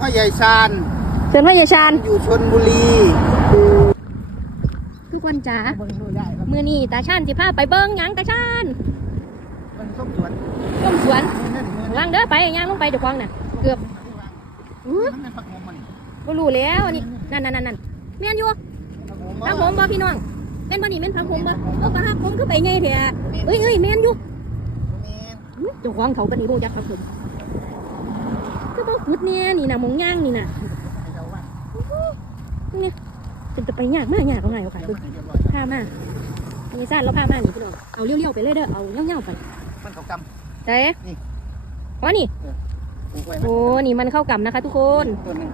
พ่อใหญ่ชาญเชิญพ่อใหญ่ชาญอยู่ชนบุรี ทุกคนจ๋าเบิ่งดูได้ครับมือนี่ตาชาญสิพาไปเบิ้งหยังตาชาญเบิ่งส้มสวนต้มสวนนั่นนี่วางเด้อไปย่างลงไปเดี๋ยวควางน่ะเกือบอื้อมันเป็นผักหอมมันบ่รู้แล้วนี่นั่นนั่นนั่นนั่นแม่นอยู่ผักหอมพักผมบ่พี่น้องแม่นบ่นี่แม่นพักผมบ่เออพักผมคือไปไงแท้เอ้ยเอ้ยแม่นอยู่แม่นอื้อเจ้าของเขาก็นี่รู้จักพักผม ก็ขุดเนี่ยนี่นะมองย่างนี่นะเนี่ยจะจะไปยากมากยากเอาไงเอาไงเดี๋ยวเบิ่งมันให้เรียบร้อยพามามีซ่านแล้วพามานี่พี่น้องเอาเลี้ยวๆไปเลยเด้อเอาเงี้ยวๆไป มันเขากเด้นี่อ๋อนี่โอ้นี่มันเข้ากำนะคะ ทุกคนต้นหนึง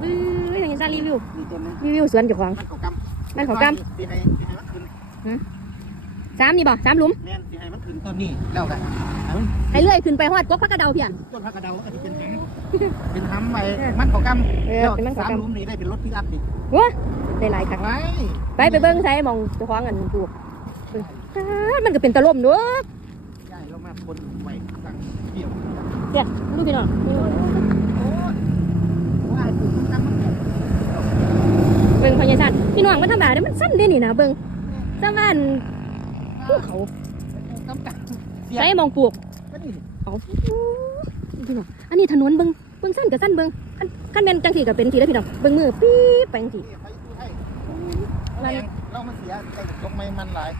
เอ้ยอย่างนี้ซ่านรีวิวรีวิวสวนเจ้าของมันเขากำมันเขากำสามนี่บ่สามหลุมแม่นที่ให้มันขึ้นต้นนี้แล้วกันให้เลื่อยขึ้นไปฮอดก๊กพักกระเดาเพียนต้นผักกระเดาก็จะเป็นแหง เป็นทำไปมันเขากำเออเป็นมันเขากำสามหลุมนี่ได้เป็นรถพิกอัพดิว้าได้หลายครั้งไว้ไปไปเบิ้งใส่มองเจ้าของอันปลูกเบิ่งอ้ามันก็เป็นตะล่มเด้อใช่เรามาคนไว้ตั้งเกี่ยวเดี๋ยวดูพี่น้องโอ้ยว่าปลูกมันกำมันเบิ้งพญาซ่านพี่น้องมันธรรมดาเด้อมันสั้นเด้นี่นะเบิ้งสมานภูเขากำกับเสียใส่มองปลูกก็นี่เอา พี่น้องอันนี้ถนนเบิ้งเบิ้งสั้นกับสั้นเบิ้งคันคันเป็นจังสีกับเป็นสีแล้วพี่น้องเบิ้งมือปี๊บไปจังสีไปดูให้แรงเรามันเสียใจจกไม่มันหลาย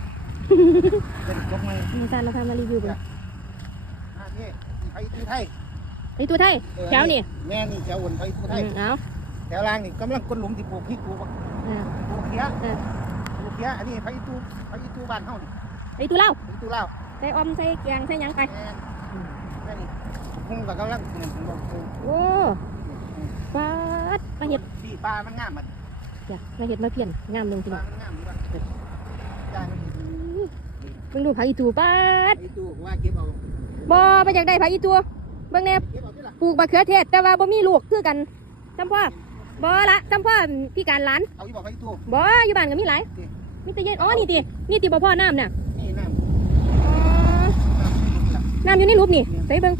เป็นจกไม่มีซานเราพามารีวิวเบิ้งอ่านี่ไปดูไทยไอตัวไทยแถวนี่แม่นี่แถววนไปดูไทอืยมเอาแถวล่างนี่กำลังกดหลุมที่ปลูกพริกปลูกเออปลูกเขียเออปลูกเขียอันนี้ไปดูไปดูบ้านเฮานี่ไอตัวเล่าไปดูเล่าใส่ออมใส่แกงใส่หยังไป แม่แม่นี่พุ่งกับกำลังนี่ผมบอกปลูกโอ้ปาดมาเห็ดที่ปลามันงามมันเดี๋ยวมาเห็ดมาเพี้ยนงามลงปพี่น้ลาองมันงามมันได้มันเบิ่งดูผักอีตูปาดไปดูว่าเก็บเอาบ่ไปจากได้ผักอีตูเบิ่งแน่เก็บเอาที่ละปลูกมะเขือเทศ แต่ว่าบ่มีลูกคือกันจำพ่อบ่ละจำพ่อพี่การหลานเอาที่บอกไปดูบ่อยู่บ้านก็มีหลายมีแต่เย็นอ๋อนี่ตินี่ติบ่พ่อน้ำน่ะนี่น้ำน้ำอยู่ในรูปนี่ใส่เบิ่ง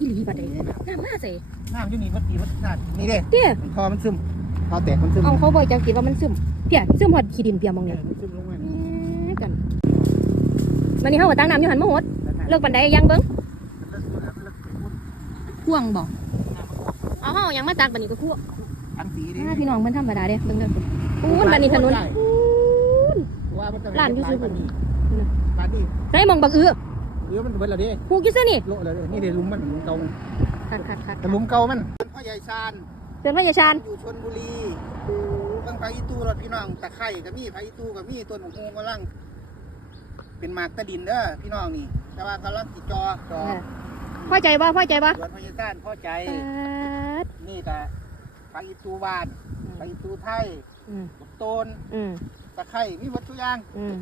อ๋อมีน้ำอีหลีบัดนี้น้ำมาใส่น้ำอยู่นี่มันดีมันนาดนี่เด้เตี้ยพอมันซึมพอแตกมันซึมเอาเขาบอกจังสิว่ามันซึมเตี้ยซึมหอดขี้ดินเปียมองเอเนี่ยอมันซึมลงมาแหมกันวันนี้เฮาก็ตั้งน้ำอยู่หันมาหดเลิกปันไดยังเบิ่งพ่วงบ่เอาเฮายังมาตักบัดนี้ก็คั่วอันสีดิอ่าพี่น้องมันธรรมดาเด้เบิ่งเด้อปูนบัดนี้ถนนปูนว่ามันจะร้านอยู่ซื่อร้านนี้ร้านนี้ใส่หมองบักเอือ เรือมันเบิดแล้วดิปลูกอยู่ซะนี่โลแล้วดินี่เดี๋ยวลุมมันหลุมเก่ามันคักคักคักแต่หลุมเก่ามันพ่อใหญ่ชาญเชิญพระยาชาญอยู่ชนบุรีเบิ่งไผอีตู้รถพี่น้องตะไคร่ก็มีไผอีตู้ก็มีต้นหมกฮูกำลัง เป็นหมากตะดินเด้อพี่น้องนี่ แต่ว่ากำลังติจอจอพอใจบ่พอใจบ่สวนพญาต้านพ่อใจปัดนี่แต่ไผอีตู้บ้านไผอีตู้ไทยอืมบักโตนอืมตะไคร่มีวัตถุกอย่างอืม